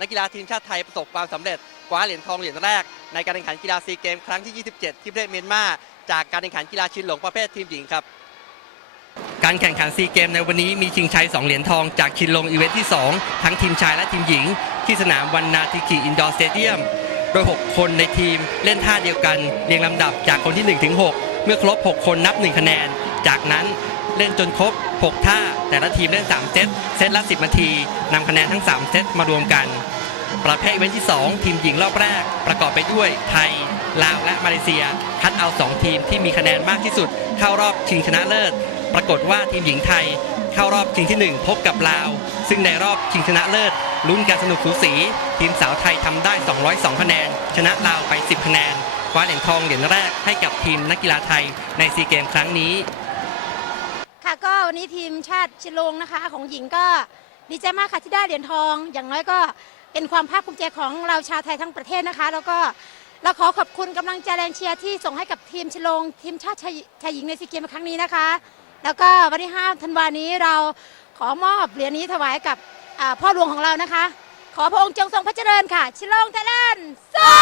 นักกีฬาทีมชาติไทยประสบความสำเร็จคว้าเหรียญทองเหรียญแรก ในการแข่งขันกีฬาซีเกมครั้งที่ 27 ที่ประเทศเมียนมาจากการแข่งขันกีฬาชินหลงประเภททีมหญิงครับ การแข่งขันซีเกมในวันนี้มีชิงชัย 2 เหรียญทองจากชินลงอีเวนท์ที่ 2 ทั้งทีมชายและทีมหญิง ที่สนามวันนาทิกิอินดอร์สเตเดียม โดย 6 คนในทีมเล่นท่าเดียวกันเรียงลำดับจากคนที่ 1 ถึง 6 เมื่อครบ 6 คนนับ 1 คะแนน จากนั้น เล่นจนครบ 6 ท่า แต่ละทีมเล่น 3 เซต เซตละ 10 นาทีนำคะแนนทั้ง 3 เซตมารวมกัน ประเภทเวนที่ 2 ทีมหญิงรอบแรก ประกอบไปด้วยไทย ลาวและมาเลเซีย คัดเอา 2 ทีมที่มีคะแนนมากที่สุด เข้ารอบชิงชนะเลิศ ปรากฏว่าทีมหญิงไทยเข้ารอบชิงที่ 1 พบกับลาว ซึ่งในรอบชิงชนะเลิศลุ้นกันสนุกสูสี ทีมสาวไทยทำได้ 202 คะแนน ชนะลาวไป 10 คะแนนคว้าเหรียญทองเหรียญแรกให้กับทีมนักกีฬาไทยในซีเกมครั้งนี้ ก็วันนี้ทีมชาติชิลงนะคะ ของหญิงก็ดีใจมากค่ะที่ได้เหรียญทอง อย่างน้อยก็เป็นความภาคภูมิใจของเราชาวไทยทั้งประเทศนะคะ แล้วก็เราขอขอบคุณกำลังใจแรงเชียร์ที่ส่งให้กับทีมชิลง ทีมชาติชายชายหญิงในซีเกมครั้งนี้นะคะ แล้วก็วันที่5ธันวานี้เราขอมอบเหรียญนี้ถวายกับพ่อหลวงของเรานะคะ ขอพระองค์จงทรงพระเจริญค่ะ ชิลงไทยแลนด์สู้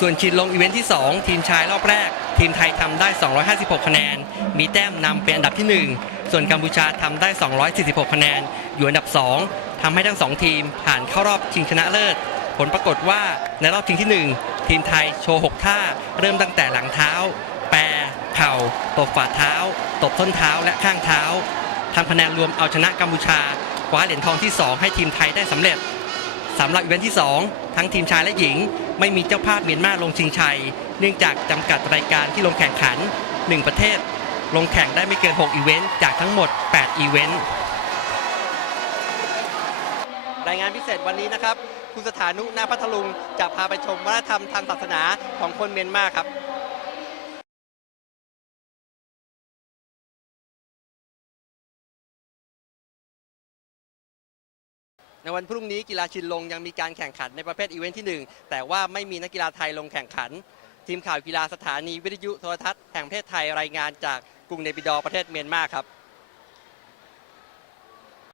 ส่วนชิลงอีเวนท์ที่ 2 ทีมชายรอบแรก ทีมไทยทำได้ 256 คะแนน มีแต้มนำเป็นอันดับที่ 1 ส่วนกัมพูชาทำได้ 246 คะแนน อยู่อันดับ 2ทำให้ทั้ง 2 ทีมผ่านเข้ารอบชิงชนะเลิศ ผลปรากฏว่าในรอบชิงที่ 1 ทีมไทยโชว์ 6 ท่า เริ่มตั้งแต่หลังเท้า แปรเข่า ตบฝ่าเท้า ตบส้นเท้าและข้างเท้าทำคะแนนรวมเอาชนะกัมพูชาคว้าเหรียญทองที่ 2 ให้ทีมไทยได้สำเร็จสำหรับอีเวนท์ที่ 2 ทั้งทีมชายและหญิง ไม่มีเจ้าภาพเมียนมาลงชิงชัย เนื่องจากจำกัดรายการที่ลงแข่งขัน 1 ประเทศ ลงแข่งได้ไม่เกิน 6 อีเวนต์ จากทั้งหมด 8 อีเวนต์ รายงานพิเศษวันนี้นะครับ คุณสถานุนาพัทลุง จะพาไปชมวัฒนธรรมทางศาสนาของคนเมียนมาครับในวันพรุ่งนี้กีฬาชินลงยังมีการแข่งขันในประเภทอีเวนท์ที่ 1 แต่ว่าไม่มีนักกีฬาไทยลงแข่งขัน ทีมข่าวกีฬาสถานีวิทยุโทรทัศน์แห่งประเทศไทยรายงานจากกรุงเนปิดอร์ประเทศเมียนมาครับ